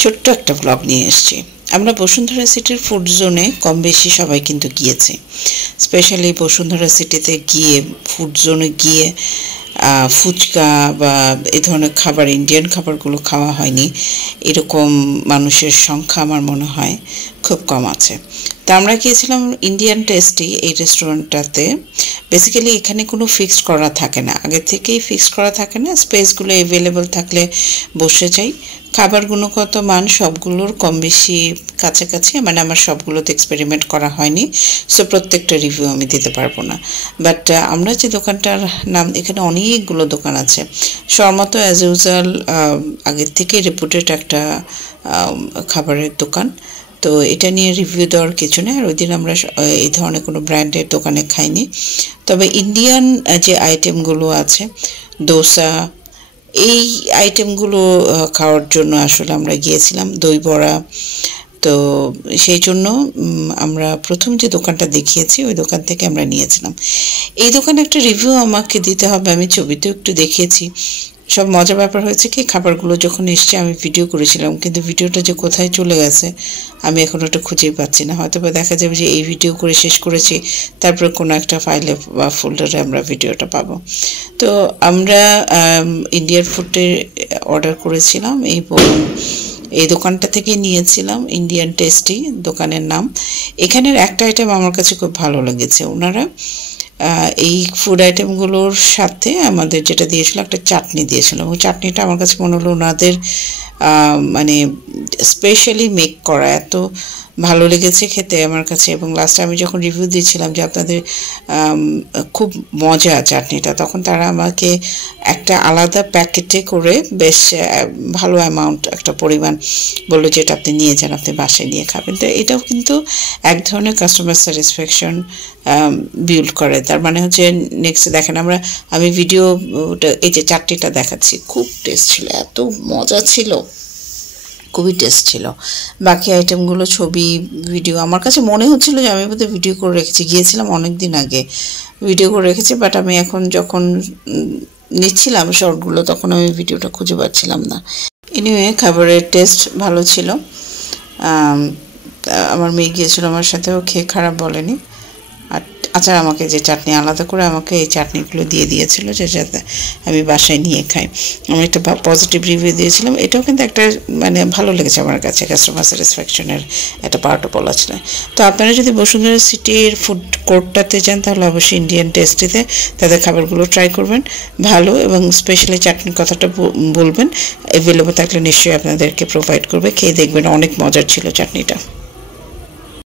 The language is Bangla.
ছোট্ট একটা ব্লগ নিয়ে এসেছি। আমরা বসুন্ধরা সিটির ফুড জোনে কম বেশি সবাই কিন্তু গিয়েছি। স্পেশালি বসুন্ধরা সিটিতে গিয়ে ফুড জোনে গিয়ে ফুচকা বা এই ধরনের খাবার, ইন্ডিয়ান খাবারগুলো খাওয়া হয়নি এরকম মানুষের সংখ্যা আমার মনে হয় খুব কম আছে। তা আমরা গিয়েছিলাম ইন্ডিয়ান টেস্টি এই রেস্টুরেন্টটাতে। বেসিক্যালি এখানে কোনো ফিক্সড করা থাকে না, আগে থেকেই ফিক্সড করা থাকে না, স্পেসগুলো অ্যাভেলেবল থাকলে বসে যাই। খাবার গুণগত মান সবগুলোর কম বেশি কাছাকাছি, মানে আমার সবগুলোতে এক্সপেরিমেন্ট করা হয়নি, সো প্রত্যেকটা রিভিউ আমি দিতে পারবো না। বাট আমরা যে দোকানটার নাম, এখানে অনেকগুলো দোকান আছে। শর্মা তো অ্যাজ ইউজুয়াল আগের থেকে রেপুটেড একটা খাবারের দোকান, তো এটা নিয়ে রিভিউ দেওয়ার কিছু নেই। আর ওই দিন আমরা এই ধরনের কোনো ব্র্যান্ডের দোকানে খাইনি। তবে ইন্ডিয়ান যে আইটেমগুলো আছে, দোসা, এই আইটেমগুলো খাওয়ার জন্য আসলে আমরা গিয়েছিলাম। দই বড়া, তো সেই জন্য আমরা প্রথম যে দোকানটা দেখিয়েছি ওই দোকান থেকে আমরা নিয়েছিলাম। এই দোকানে একটা রিভিউ আমাকে দিতে হবে, আমি ছবিতেও একটু দেখিয়েছি। সব মজার ব্যাপার হয়েছে কি, খাবারগুলো যখন এসছে আমি ভিডিও করেছিলাম, কিন্তু ভিডিওটা যে কোথায় চলে গেছে আমি এখন ওটা খুঁজেই পাচ্ছি না। হয়তো বা দেখা যাবে যে এই ভিডিও করে শেষ করেছি, তারপরে কোনো একটা ফাইলে বা ফোল্ডারে আমরা ভিডিওটা পাবো। তো আমরা ইন্ডিয়ান ফুডের অর্ডার করেছিলাম এবং এই দোকানটা থেকে নিয়েছিলাম, ইন্ডিয়ান টেস্টি দোকানের নাম। এখানের একটা আইটেম আমার কাছে খুব ভালো লেগেছে, ওনারা এই ফুড আইটেমগুলোর সাথে আমাদের যেটা দিয়েছিল একটা চাটনি দিয়েছিল, এবং চাটনিটা আমার কাছে মনে হলো ওনাদের মানে স্পেশালি মেক করা, এত ভালো লেগেছে খেতে আমার কাছে। এবং লাস্টে আমি যখন রিভিউ দিয়েছিলাম যে আপনাদের খুব মজা চাটনিটা, তখন তারা আমাকে একটা আলাদা প্যাকেটে করে বেশ ভালো অ্যামাউন্ট একটা পরিমাণ বললো যে এটা আপনি নিয়ে যান, আপনি বাসায় নিয়ে খাবেন। তো এটাও কিন্তু এক ধরনের কাস্টমার স্যাটিসফ্যাকশন বিল্ড করে। তার মানে হচ্ছে নেক্সট দেখেন আমি ভিডিওটা এই যে চাটনিটা দেখাচ্ছি, খুব টেস্ট ছিল, এত মজা ছিল, খুবই টেস্ট ছিল। বাকি আইটেমগুলো ছবি ভিডিও আমার কাছে মনে হচ্ছিল যে আমি বোধহয় ভিডিও করে রেখেছি, গিয়েছিলাম অনেক দিন আগে ভিডিও করে রেখেছি, বাট আমি এখন যখন নিচ্ছিলাম শর্টগুলো তখন আমি ভিডিওটা খুঁজে পাচ্ছিলাম না। এনিওয়ে খাবারের টেস্ট ভালো ছিল। আমার মেয়ে গিয়েছিল আমার সাথেও, খেয়ে খারাপ বলেনি। আর আচ্ছা, আমাকে যে চাটনি আলাদা করে আমাকে এই চাটনিগুলো দিয়ে দিয়েছিল যে যাতে আমি বাসায় নিয়ে খাই। আমি একটা পজিটিভ রিভিউ দিয়েছিলাম, এটাও কিন্তু একটা মানে ভালো লেগেছে আমার কাছে, কাস্টমার স্যাটিসফ্যাকশনের একটা পার্টও বলা ছিল। তো আপনারা যদি বসুন্ধরা সিটির ফুড কোর্টটাতে যান তাহলে অবশ্যই ইন্ডিয়ান টেস্টিতে তাদের খাবারগুলো ট্রাই করবেন, ভালো, এবং স্পেশালি চাটনির কথাটা বলবেন, অ্যাভেলেবল থাকলে নিশ্চয়ই আপনাদেরকে প্রোভাইড করবে। খেয়ে দেখবেন অনেক মজার ছিল চাটনিটা।